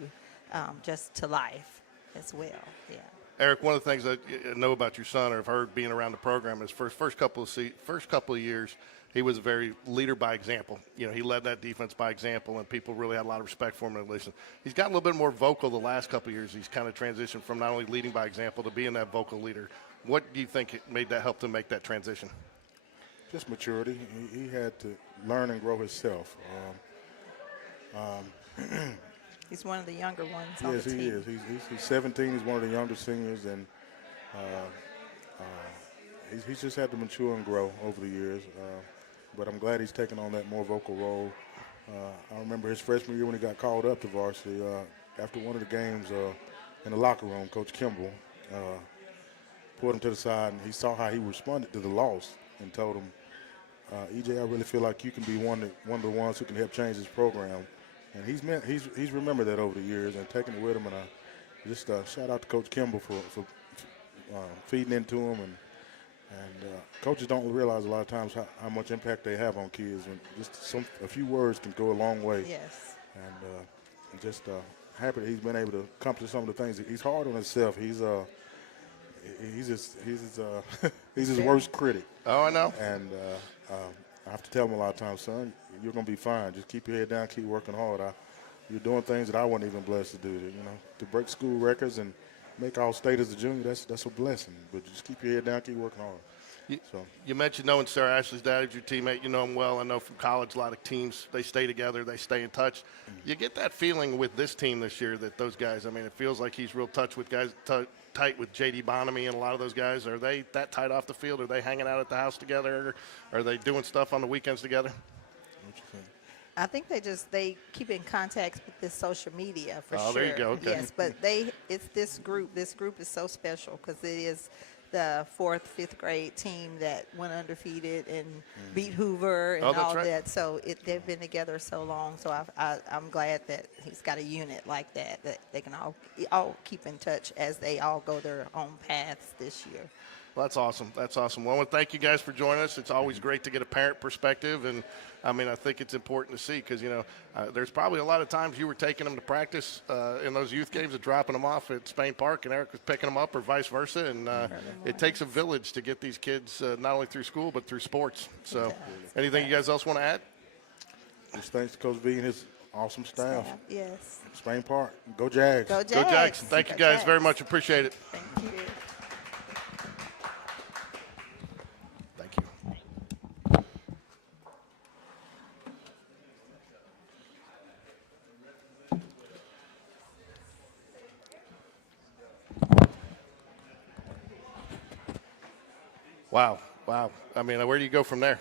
just to life as well. Yeah. Eric, one of the things I know about your son, or have heard being around the program, is first couple of years, he was a very leader by example. You know, he led that defense by example, and people really had a lot of respect for him and listen. He's gotten a little bit more vocal the last couple of years. He's kind of transitioned from not only leading by example to being that vocal leader. What do you think helped him make that transition? Just maturity. He had to learn and grow himself. He's one of the younger ones on the team. Yes, he is. He's 17. He's one of the younger seniors, and he's just had to mature and grow over the years. But I'm glad he's taken on that more vocal role. I remember his freshman year when he got called up to varsity. After one of the games in the locker room, Coach Kimball pulled him to the side, and he saw how he responded to the loss and told him, EJ, I really feel like you can be one of the ones who can help change this program. And he's remembered that over the years and taken it with him. And I just shout out to Coach Kimball for feeding into him. And coaches don't realize a lot of times how much impact they have on kids. And just a few words can go a long way. Yes. And I'm just happy that he's been able to accomplish some of the things. He's hard on himself. He's his worst critic. Oh, I know. And I have to tell him a lot of times, son, you're going to be fine. Just keep your head down, keep working hard. You're doing things that I wasn't even blessed to do. To break school records and make all state as a junior, that's a blessing. But just keep your head down, keep working hard. You mentioned knowing Sarah Ashley's dad as your teammate. You know him well. I know from college a lot of teams, they stay together, they stay in touch. You get that feeling with this team this year that those guys, I mean, it feels like he's real tight with J.D. Bonamy and a lot of those guys. Are they that tight off the field? Are they hanging out at the house together? Are they doing stuff on the weekends together? What you think? I think they keep in contact with this social media for sure. Oh, there you go. Okay. Yes, but it's this group. This group is so special because it is the 4th, 5th grade team that went undefeated and beat Hoover and all right. that. So they've been together so long. So I'm glad that he's got a unit like that they can all keep in touch as they all go their own paths this year. Well, that's awesome. That's awesome. Well, thank you guys for joining us. It's always great to get a parent perspective, and I mean, I think it's important to see because there's probably a lot of times you were taking them to practice in those youth games and dropping them off at Spain Park, and Eric was picking them up, or vice versa. And it takes a village to get these kids not only through school but through sports. So, anything you guys else want to add? Just thanks to Coach V and his awesome staff. Yes. Spain Park, go Jags. Go Jags. Go Jags. Thank you guys Jags. very much. Appreciate it. Thank you. Thank you. Wow. I mean, where do you go from there?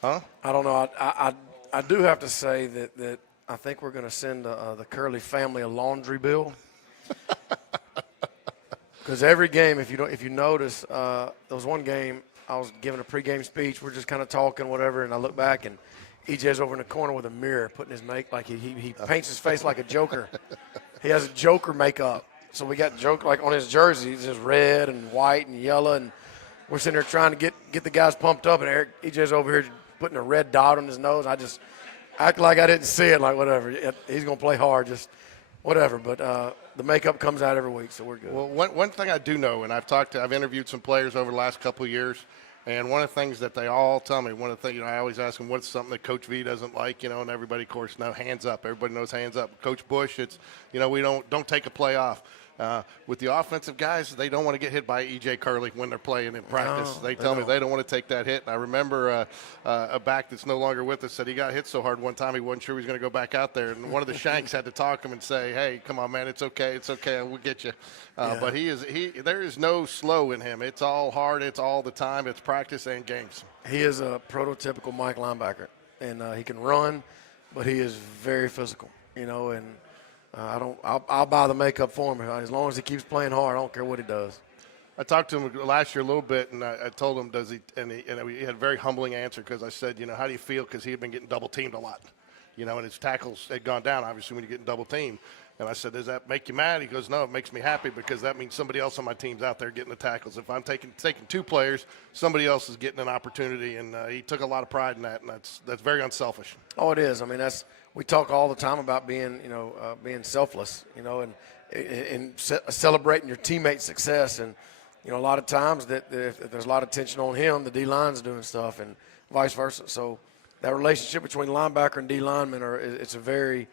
Huh? I don't know. I do have to say that I think we're going to send the Curley family a laundry bill. Because every game, if you notice, there was one game I was giving a pregame speech. We're just kind of talking, whatever, and I look back and EJ's over in the corner with a mirror, putting his like he paints his face like a Joker. He has a Joker makeup. So we got Joker like on his jersey. It's just red and white and yellow, and we're sitting there trying to get the guys pumped up, and EJ's over here putting a red dot on his nose. I just act like I didn't see it, like whatever. He's going to play hard, just whatever. But the makeup comes out every week, so we're good. Well, one thing I do know, and I've interviewed some players over the last couple of years, and one of the things that they all tell me, one of the things, I always ask them, what's something that Coach V doesn't like, and everybody, of course, knows hands up. Everybody knows hands up. Coach Bush, it's, we don't take a play off. With the offensive guys, they don't want to get hit by E.J. Curley when they're playing in practice. They tell me they don't want to take that hit. And I remember a back that's no longer with us said he got hit so hard one time he wasn't sure he was going to go back out there. And one of the Shanks had to talk him and say, hey, come on, man, it's okay, we'll get you. But there is no slow in him. It's all hard, it's all the time, it's practice and games. He is a prototypical Mike linebacker, and he can run, but he is very physical, and I'll buy the makeup for him. As long as he keeps playing hard, I don't care what he does. I talked to him last year a little bit, and I told him, and he had a very humbling answer because I said, how do you feel? Because he had been getting double teamed a lot, and his tackles had gone down, obviously, when you're getting double teamed. And I said, does that make you mad? He goes, no, it makes me happy because that means somebody else on my team's out there getting the tackles. If I'm taking 2 players, somebody else is getting an opportunity, and he took a lot of pride in that, and that's very unselfish. Oh, it is. I mean, we talk all the time about being, being selfless, and celebrating your teammate's success. And, a lot of times that if there's a lot of tension on him, the D-line's doing stuff and vice versa. So that relationship between linebacker and D-lineman, it's a very,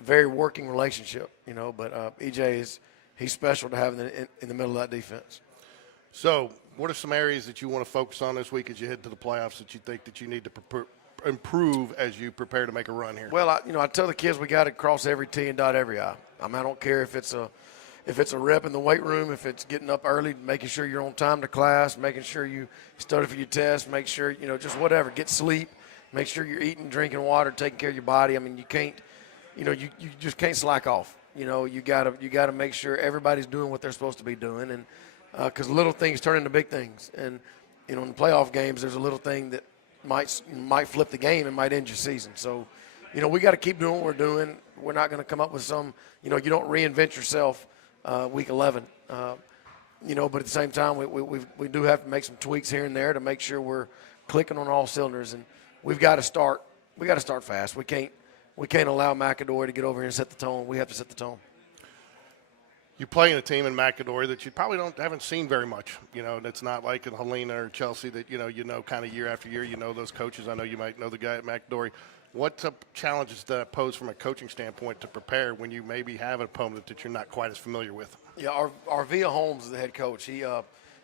very working relationship, But EJ he's special to have in the middle of that defense. So what are some areas that you want to focus on this week as you head to the playoffs that you think that you need to improve as you prepare to make a run here? Well, I tell the kids we got to cross every T and dot every I. I don't care if it's a rep in the weight room, if it's getting up early, making sure you're on time to class, making sure you study for your test, make sure, just whatever, get sleep, make sure you're eating, drinking water, taking care of your body. I mean, you can't, you just can't slack off. You gotta make sure everybody's doing what they're supposed to be doing, and because little things turn into big things. And in the playoff games, there's a little thing that might flip the game and might end your season. So, we got to keep doing what we're doing. We're not going to come up with some, you don't reinvent yourself week 11. But at the same time, we do have to make some tweaks here and there to make sure we're clicking on all cylinders. And we've got to start. We got to start fast. We can't allow McAdory to get over here and set the tone. We have to set the tone. You're playing a team in McAdory that you probably haven't seen very much. It's not like in Helena or Chelsea that kind of year after year. Those coaches. I know you might know the guy at McAdory. What challenges does that pose from a coaching standpoint to prepare when you maybe have an opponent that you're not quite as familiar with? Yeah, Arvia Holmes is the head coach. He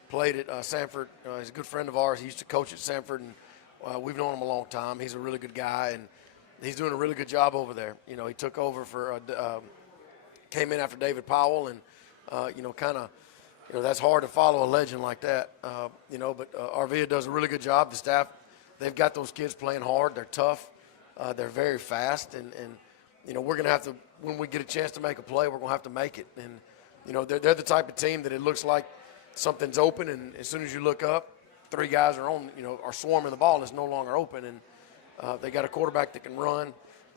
played at Sanford. He's a good friend of ours. He used to coach at Sanford, and we've known him a long time. He's a really good guy, and he's doing a really good job over there. He took over came in after David Powell, and that's hard to follow a legend like that. But Arvia does a really good job. The staff, they've got those kids playing hard. They're tough. They're very fast, and we're going to have to, when we get a chance to make a play, we're going to have to make it. And they're the type of team that it looks like something's open, and as soon as you look up, 3 guys are swarming the ball, and it's no longer open. And they got a quarterback that can run.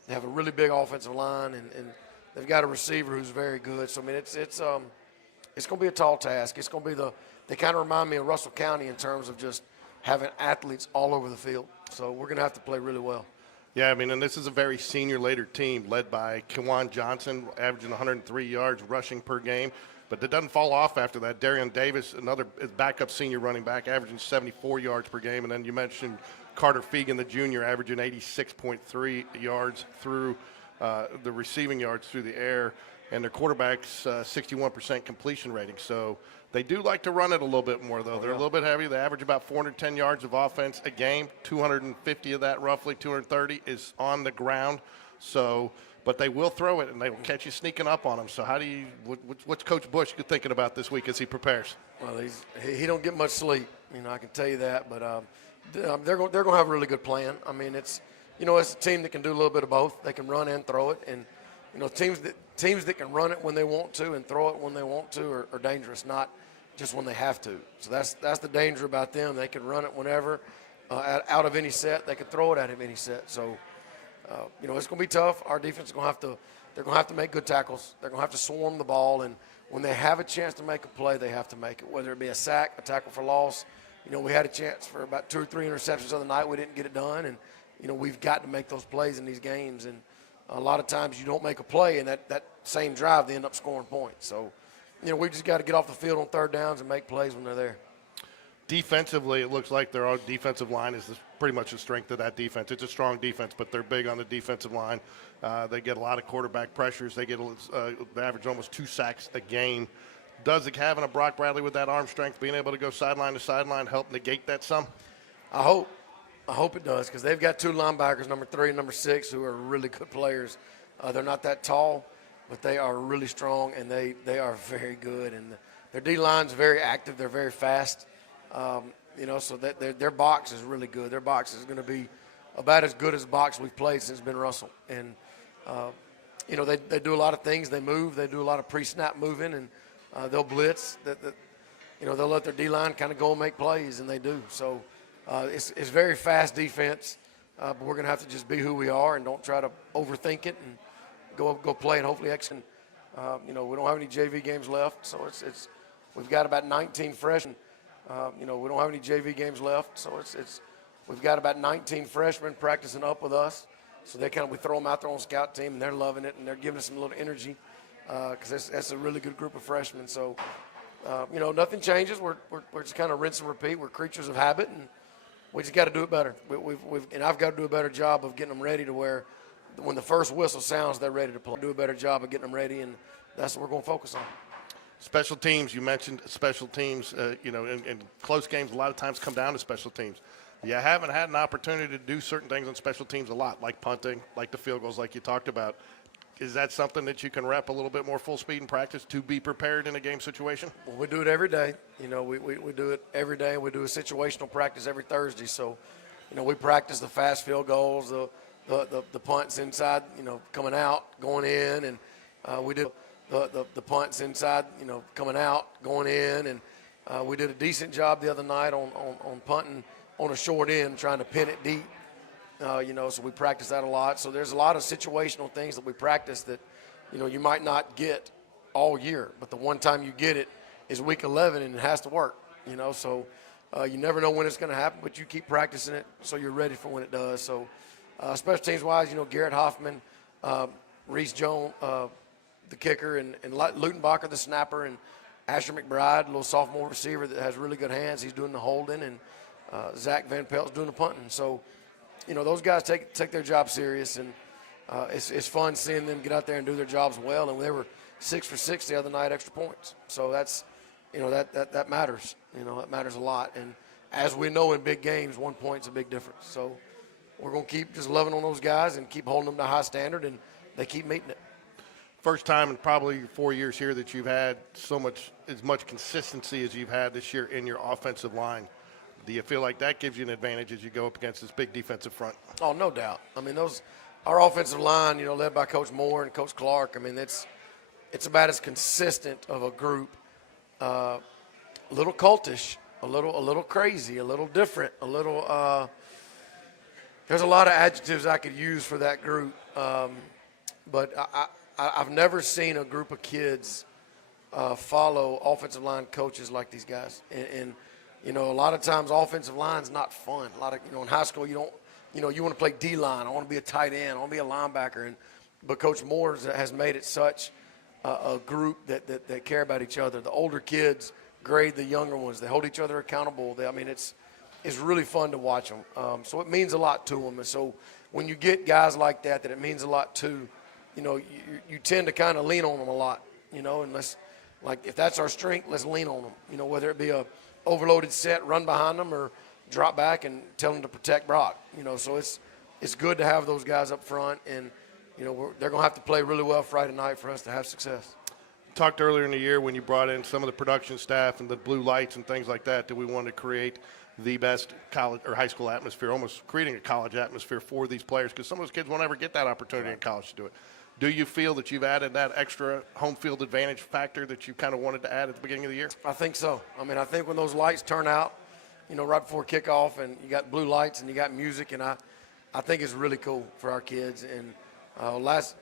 They have a really big offensive line, and they've got a receiver who's very good. So I mean, it's going to be a tall task. It's going to be they kind of remind me of Russell County in terms of just having athletes all over the field. So we're going to have to play really well. Yeah, I mean, and this is a very senior-laden team led by Kewan Johnson, averaging 103 yards rushing per game. But it doesn't fall off after that. Darian Davis, another backup senior running back, averaging 74 yards per game. And then you mentioned Carter Fegan, the junior, averaging 86.3 yards through the receiving yards through the air. And their quarterback's 61% completion rating. So they do like to run it a little bit more, though. They're a little bit heavy. They average about 410 yards of offense a game. 250 of that, roughly 230, is on the ground. So, but they will throw it, and they will catch you sneaking up on them. So what's Coach Bush thinking about this week as he prepares? Well, he don't get much sleep. I can tell you that. But they're going to have a really good plan. I mean, it's a team that can do a little bit of both. They can run and throw it, and teams that can run it when they want to and throw it when they want to are dangerous, not just when they have to. So that's the danger about them. They can run it whenever, out of any set. They can throw it out of any set. So, it's going to be tough. Our defense is going to have to make good tackles. They're going to have to swarm the ball, and when they have a chance to make a play, they have to make it, whether it be a sack, a tackle for loss. We had a chance for about 2 or 3 interceptions the other night. We didn't get it done, and we've got to make those plays in these games. And a lot of times you don't make a play, and that same drive, they end up scoring points. So, we just got to get off the field on third downs and make plays when they're there. Defensively, it looks like their defensive line is pretty much the strength of that defense. It's a strong defense, but they're big on the defensive line. They get a lot of quarterback pressures. They average almost 2 sacks a game. Does having a Brock Bradley with that arm strength, being able to go sideline to sideline, help negate that some? I hope it does, because they've got 2 linebackers, number 3 and number 6, who are really good players. They're not that tall, but they are really strong, and they are very good. And their D-line's very active. They're very fast. So their box is really good. Their box is going to be about as good as the box we've played since Ben Russell. And, they do a lot of things. They move. They do a lot of pre-snap moving, and they'll blitz. they'll let their D-line kind of go and make plays, and they do. So it's very fast defense, but we're going to have to just be who we are and don't try to overthink it and go play and hopefully execute. We don't have any JV games left, so we've got about 19 freshmen. We don't have any JV games left, so we've got about 19 freshmen practicing up with us. So we throw them out there on scout team, and they're loving it, and they're giving us some little energy because that's a really good group of freshmen. So, nothing changes. We're just kind of rinse and repeat. We're creatures of habit, and we just got to do it better. And I've got to do a better job of getting them ready to where when the first whistle sounds, they're ready to play. Do a better job of getting them ready, and that's what we're going to focus on. Special teams, you mentioned special teams, in close games a lot of times come down to special teams. You haven't had an opportunity to do certain things on special teams a lot, like punting, like the field goals, like you talked about. Is that something that you can rep a little bit more full speed in practice to be prepared in a game situation? Well, we do it every day. We do it every day. We do a situational practice every Thursday. So, we practice the fast field goals, the punts inside, coming out, going in, and we did the punts inside, coming out, going in, and we did a decent job the other night on punting on a short end, trying to pin it deep. So we practice that a lot. So there's a lot of situational things that we practice that, you might not get all year, but the one time you get it is week 11, and it has to work. So you never know when it's going to happen, but you keep practicing it so you're ready for when it does. So special teams wise, Garrett Hoffman, Reese Jones, the kicker, and Lutenbacher, the snapper, and Asher McBride, a little sophomore receiver that has really good hands. He's doing the holding, and Zach Van Pelt's doing the punting. So, those guys take their job serious, and it's fun seeing them get out there and do their jobs well. And they were 6 for 6 the other night, extra points. So that's, that matters. That matters a lot. And as we know in big games, 1 point's a big difference. So we're going to keep just loving on those guys and keep holding them to a high standard, and they keep meeting it. First time in probably 4 years here that you've had as much consistency as you've had this year in your offensive line. Do you feel like that gives you an advantage as you go up against this big defensive front? Oh, no doubt. I mean, our offensive line, led by Coach Moore and Coach Clark, I mean, it's about as consistent of a group. A little cultish, a little crazy, a little different, a little there's a lot of adjectives I could use for that group. But I've never seen a group of kids follow offensive line coaches like these guys. And a lot of times offensive line's not fun. A lot of, in high school you don't, you want to play D-line. I want to be a tight end. I want to be a linebacker. But Coach Moore has made it such a group that care about each other. The older kids grade the younger ones. They hold each other accountable. It's really fun to watch them. So it means a lot to them. And so when you get guys like that it means a lot to, you tend to kind of lean on them a lot, unless, like, if that's our strength, let's lean on them, whether it be a overloaded set, run behind them, or drop back and tell them to protect Brock, so it's good to have those guys up front, and, they're going to have to play really well Friday night for us to have success. Talked earlier in the year when you brought in some of the production staff and the blue lights and things like that we wanted to create the best college or high school atmosphere, almost creating a college atmosphere for these players, because some of those kids won't ever get that opportunity in college to do it. Do you feel that you've added that extra home field advantage factor that you kind of wanted to add at the beginning of the year? I think so. I mean, I think when those lights turn out, right before kickoff, and you got blue lights and you got music, and I think it's really cool for our kids. And last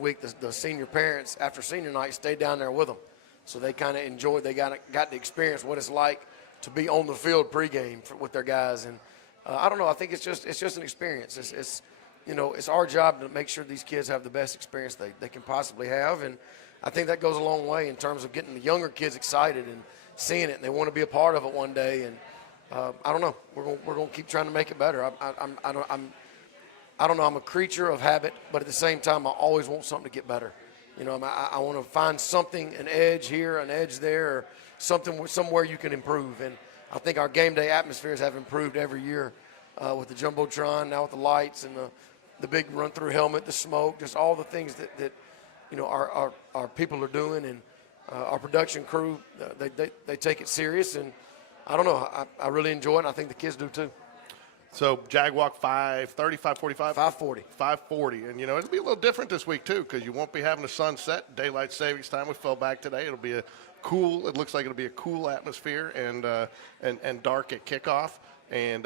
week, the senior parents, after senior night, stayed down there with them. So they kind of enjoyed, they got to experience what it's like to be on the field pregame with their guys. And I don't know, I think it's just an experience. It's our job to make sure these kids have the best experience they can possibly have. And I think that goes a long way in terms of getting the younger kids excited and seeing it, and they want to be a part of it one day. And I don't know, we're going to keep trying to make it better. I don't know, I'm a creature of habit, but at the same time, I always want something to get better. I want to find something, an edge here, an edge there, or somewhere you can improve. And I think our game day atmospheres have improved every year with the Jumbotron, now with the lights and the big run-through helmet, the smoke, just all the things that our people are doing. And our production crew, they take it serious. And I don't know, I really enjoy it, and I think the kids do too. So Jaguar 5:30, 5:45? 5:40. 5:40. And, it'll be a little different this week, too, because you won't be having a sunset, daylight savings time. We fell back today. It'll be a cool. It looks like it'll be a cool atmosphere and dark at kickoff. And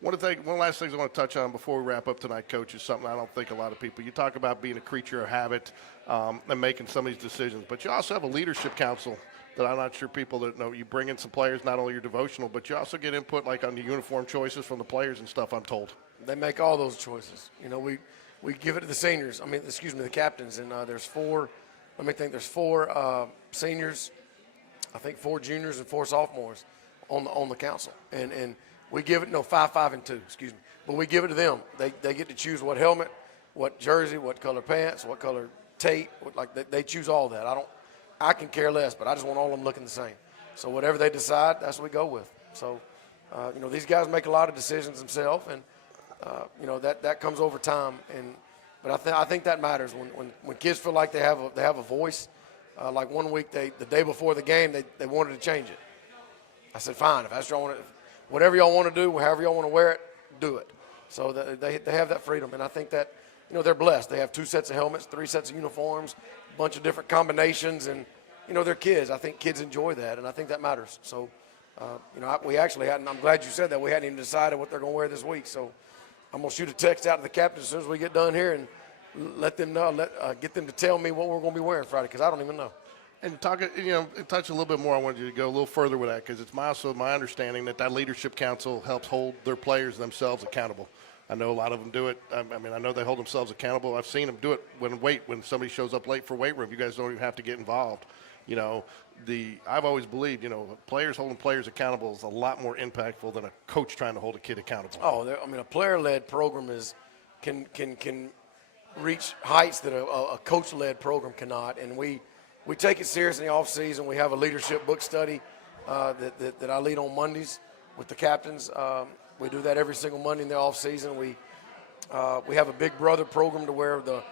one last thing I want to touch on before we wrap up tonight, Coach, is something I don't think a lot of people. You talk about being a creature of habit and making some of these decisions, but you also have a leadership council that I'm not sure people that know. You bring in some players, not only your devotional, but you also get input like on the uniform choices from the players and stuff, I'm told. They make all those choices. You know, we give it to the seniors. The captains, and there's four. Let me think. There's four seniors, I think 4 juniors and 4 sophomores on the council, and we give it 5, 5, and 2. Excuse me, but we give it to them. They get to choose what helmet, what jersey, what color pants, what color tape. They choose all that. I can care less, but I just want all of them looking the same. So whatever they decide, that's what we go with. So, these guys make a lot of decisions themselves, and that comes over time. But I think that matters when kids feel like they have a voice. Like one week, the day before the game, they wanted to change it. I said, fine, if that's whatever y'all want to do, however y'all want to wear it, do it. So they have that freedom, and I think that they're blessed. They have 2 sets of helmets, 3 sets of uniforms, a bunch of different combinations, and they're kids. I think kids enjoy that, and I think that matters. So, we actually hadn't. I'm glad you said that. We hadn't even decided what they're going to wear this week. So, I'm going to shoot a text out to the captains as soon as we get done here and let them know. Get them to tell me what we're going to be wearing Friday, because I don't even know. And touch a little bit more. I wanted you to go a little further with that, because it's also my understanding that leadership council helps hold their players themselves accountable. I know a lot of them do it. I know they hold themselves accountable. I've seen them do it when somebody shows up late for weight room. You guys don't even have to get involved. I've always believed, players holding players accountable is a lot more impactful than a coach trying to hold a kid accountable. Oh, a player-led program can reach heights that a coach-led program cannot, and we take it serious in the off season. We have a leadership book study that I lead on Mondays with the captains. We do that every single Monday in the off season. We have a Big Brother program to where the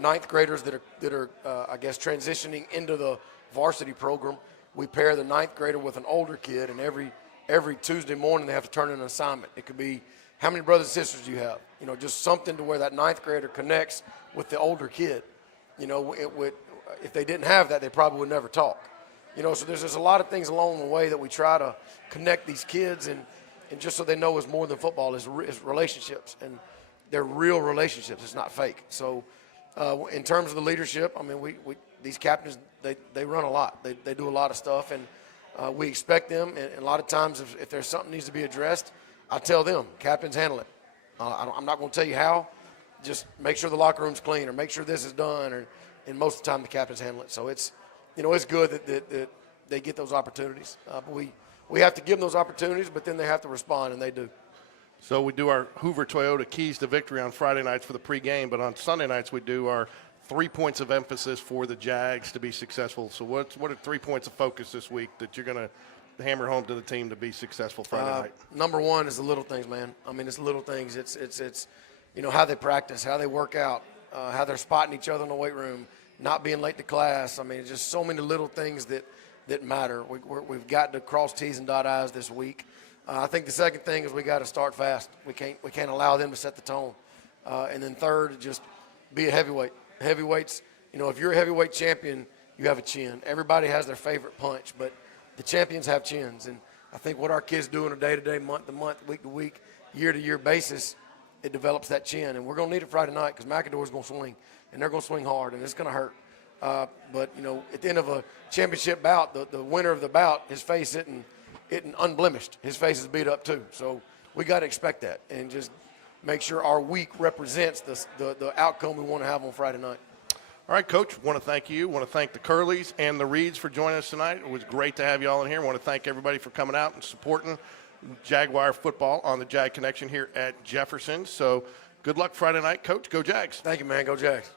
9th graders that are transitioning into the varsity program, we pair the 9th grader with an older kid, and every Tuesday morning they have to turn in an assignment. It could be, how many brothers and sisters do you have? Just something to where that 9th grader connects with the older kid. If they didn't have that, they probably would never talk. So there's just a lot of things along the way that we try to connect these kids, and just so they know it's more than football, is relationships, and they're real relationships. It's not fake. So in terms of the leadership, we these captains, they run a lot. They do a lot of stuff, and we expect them. And a lot of times if there's something needs to be addressed, I tell them, captains, handle it. I'm not going to tell you how. Just make sure the locker room's clean, or make sure this is done, and most of the time the captains handle it. So it's good that they get those opportunities. But we have to give them those opportunities, but then they have to respond, and they do. So we do our Hoover Toyota Keys to Victory on Friday nights for the pregame, but on Sunday nights we do our 3 points of emphasis for the Jags to be successful. So what are 3 points of focus this week that you're going to hammer home to the team to be successful Friday night? Number one is the little things, man. It's the little things. It's how they practice, how they work out, how they're spotting each other in the weight room, not being late to class. Just so many little things that matter. We've got to cross T's and dot I's this week. I think the second thing is we got to start fast. We can't allow them to set the tone. And then third, just be a heavyweight. Heavyweights, if you're a heavyweight champion, you have a chin. Everybody has their favorite punch, but the champions have chins. And I think what our kids do on a day-to-day, month-to-month, week-to-week, year-to-year basis, it develops that chin. And we're going to need it Friday night, because McAdore's going to swing, and they're going to swing hard, and it's going to hurt. But at the end of a championship bout, the winner of the bout, his face isn't unblemished. His face is beat up too. So we got to expect that, and just make sure our week represents the outcome we want to have on Friday night. All right, Coach, want to thank you. Want to thank the Curleys and the Reeds for joining us tonight. It was great to have you all in here. Want to thank everybody for coming out and supporting Jaguar football on the Jag Connection here at Jeffersons. So good luck Friday night, Coach. Go Jags. Thank you, man. Go Jags.